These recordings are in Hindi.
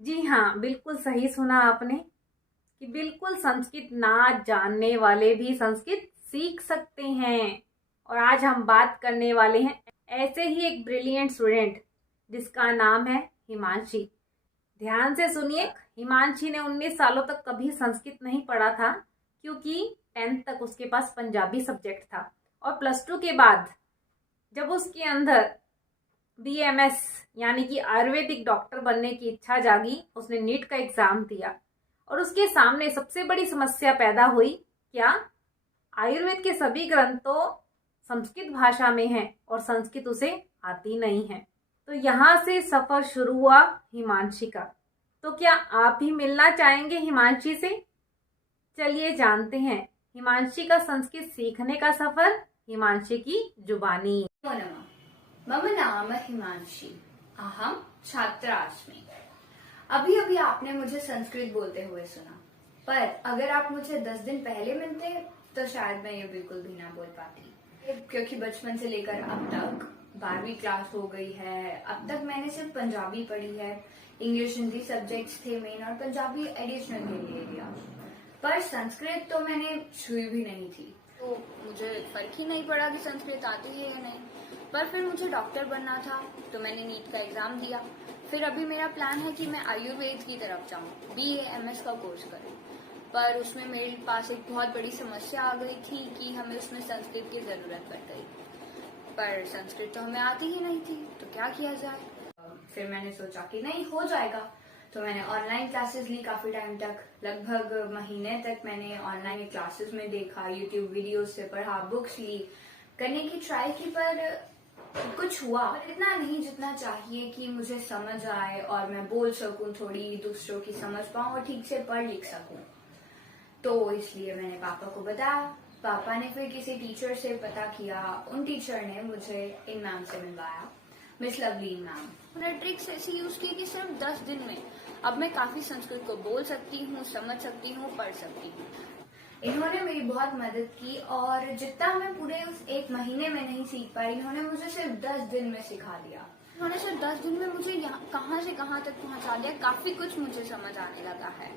जी हाँ, बिल्कुल सही सुना आपने कि बिल्कुल संस्कृत ना जानने वाले भी संस्कृत सीख सकते हैं। और आज हम बात करने वाले हैं ऐसे ही एक ब्रिलियंट स्टूडेंट जिसका नाम है हिमांशी। ध्यान से सुनिए, हिमांशी ने 19 सालों तक कभी संस्कृत नहीं पढ़ा था, क्योंकि 10th तक उसके पास पंजाबी सब्जेक्ट था। और +2 के बाद जब उसके अंदर BMS यानी कि आयुर्वेदिक डॉक्टर बनने की इच्छा जागी, उसने नीट का एग्जाम दिया और उसके सामने सबसे बड़ी समस्या पैदा हुई। क्या? आयुर्वेद के सभी ग्रंथ तो संस्कृत भाषा में हैं और संस्कृत उसे आती नहीं है। तो यहाँ से सफर शुरू हुआ हिमांशी का। तो क्या आप भी मिलना चाहेंगे हिमांशी से? चलिए जानते हैं हिमांशी का संस्कृत सीखने का सफर, हिमांशी की जुबानी। नमो नमः। मम नाम हिमांशी, अहम छात्रास्मि। अभी अभी आपने मुझे संस्कृत बोलते हुए सुना, पर अगर आप मुझे 10 दिन पहले मिलते तो शायद मैं ये बिल्कुल भी ना बोल पाती, क्योंकि बचपन से लेकर अब तक 12वीं क्लास हो गई है। अब तक मैंने सिर्फ पंजाबी पढ़ी है, इंग्लिश हिंदी सब्जेक्ट्स थे मेन, और पंजाबी एडिशनल के लिए लिया, पर संस्कृत तो मैंने छुई भी नहीं थी। तो मुझे फर्क ही नहीं पड़ा कि संस्कृत आती है या नहीं। पर फिर मुझे डॉक्टर बनना था, तो मैंने नीट का एग्जाम दिया। फिर अभी मेरा प्लान है कि मैं आयुर्वेद की तरफ जाऊँ, BA MS का कोर्स करूँ। पर उसमें मेरे पास एक बहुत बड़ी समस्या आ गई थी कि हमें उसमें संस्कृत की जरूरत पड़ गई, पर संस्कृत तो हमें आती ही नहीं थी, तो क्या किया जाए। फिर मैंने सोचा कि नहीं, हो जाएगा। तो मैंने ऑनलाइन क्लासेस ली काफी टाइम तक, लगभग महीने तक मैंने ऑनलाइन क्लासेस में देखा, यूट्यूब वीडियोस से पढ़ा, बुक्स ली, करने की ट्राई की, पर कुछ हुआ पर इतना नहीं जितना चाहिए कि मुझे समझ आए और मैं बोल सकूं, थोड़ी दूसरों की समझ पाऊं और ठीक से पढ़ लिख सकूं। तो इसलिए मैंने पापा को बताया। पापा ने फिर किसी टीचर से पता किया, उन टीचर ने मुझे इन मैम से मिलवाया, मिस लवलीन मैम। उन्होंने ट्रिक्स ऐसी यूज की कि सिर्फ 10 दिन में अब मैं काफी संस्कृत को बोल सकती हूँ, समझ सकती हूँ, पढ़ सकती हूँ। इन्होंने मेरी बहुत मदद की, और जितना मैं पूरे उस एक महीने में नहीं सीख पाई, इन्होंने मुझे सिर्फ 10 दिन में सिखा दिया। इन्होंने सिर्फ 10 दिन में मुझे कहाँ से कहाँ तक पहुँचा दिया, काफी कुछ मुझे समझ आने लगा है।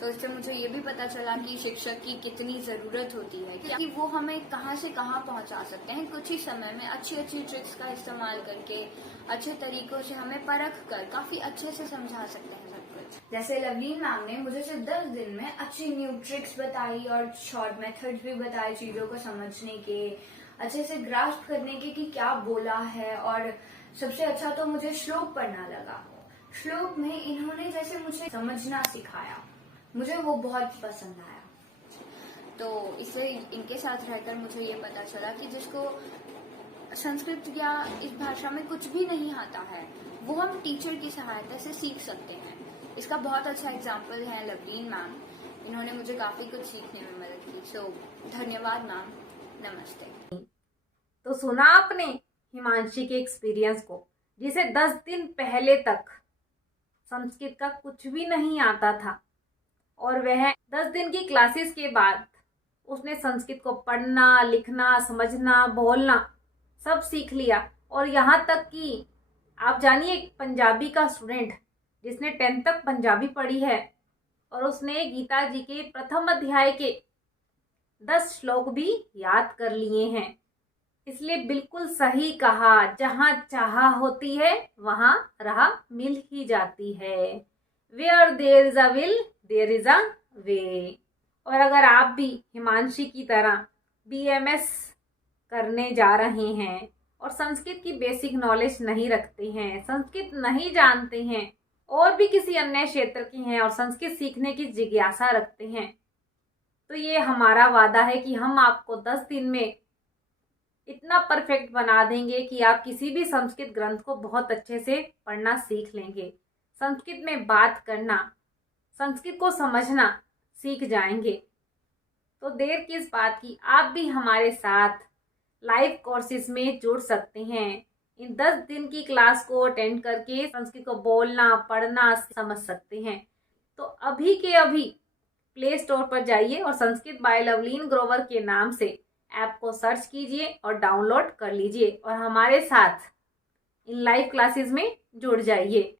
तो इससे मुझे ये भी पता चला कि शिक्षक की कितनी जरूरत होती है, कि वो हमें कहाँ से कहाँ पहुँचा सकते हैं कुछ ही समय में, अच्छी अच्छी ट्रिक्स का इस्तेमाल करके, अच्छे तरीकों से हमें परख कर काफी अच्छे से समझा सकते हैं सब कुछ। जैसे लवलीन मैम ने मुझे सिर्फ 10 दिन में अच्छी न्यू ट्रिक्स बताई और शॉर्ट मेथड्स भी बताए चीजों को समझने के, अच्छे से ग्रास्प करने के कि क्या बोला है। और सबसे अच्छा तो मुझे श्लोक पढ़ना लगा। श्लोक में इन्होंने जैसे मुझे समझना सिखाया, मुझे वो बहुत पसंद आया। तो इसलिए इनके साथ रहकर मुझे ये पता चला कि जिसको संस्कृत या इस भाषा में कुछ भी नहीं आता है, वो हम टीचर की सहायता से सीख सकते हैं। इसका बहुत अच्छा एग्जाम्पल है लवलीन मैम। इन्होंने मुझे काफी कुछ सीखने में मदद की। सो धन्यवाद मैम, नमस्ते। तो सुना आपने हिमांशी के एक्सपीरियंस को, जिसे 10 दिन पहले तक संस्कृत का कुछ भी नहीं आता था और वह 10 दिन की क्लासेस के बाद उसने संस्कृत को पढ़ना, लिखना, समझना, बोलना सब सीख लिया। और यहाँ तक कि आप जानिए, एक पंजाबी का स्टूडेंट जिसने 10th तक पंजाबी पढ़ी है और उसने गीता जी के प्रथम अध्याय के 10 श्लोक भी याद कर लिए हैं। इसलिए बिल्कुल सही कहा, जहां चाह होती है वहां राह मिल ही जाती है। Where there is a will, there is a way। और अगर आप भी हिमांशी की तरह BMS करने जा रहे हैं और संस्कृत की बेसिक नॉलेज नहीं रखते हैं, संस्कृत नहीं जानते हैं, और भी किसी अन्य क्षेत्र के हैं और संस्कृत सीखने की जिज्ञासा रखते हैं, तो ये हमारा वादा है कि हम आपको 10 दिन में इतना परफेक्ट बना देंगे कि आप किसी भी संस्कृत ग्रंथ को बहुत अच्छे से पढ़ना सीख लेंगे। संस्कृत में बात करना, संस्कृत को समझना सीख जाएंगे। तो देर किस बात की, आप भी हमारे साथ लाइव कोर्सेज में जुड़ सकते हैं। इन 10 दिन की क्लास को अटेंड करके संस्कृत को बोलना, पढ़ना, समझ सकते हैं। तो अभी के अभी प्ले स्टोर पर जाइए और संस्कृत बाय लवलीन ग्रोवर के नाम से ऐप को सर्च कीजिए और डाउनलोड कर लीजिए और हमारे साथ इन लाइव क्लासेस में जुड़ जाइए।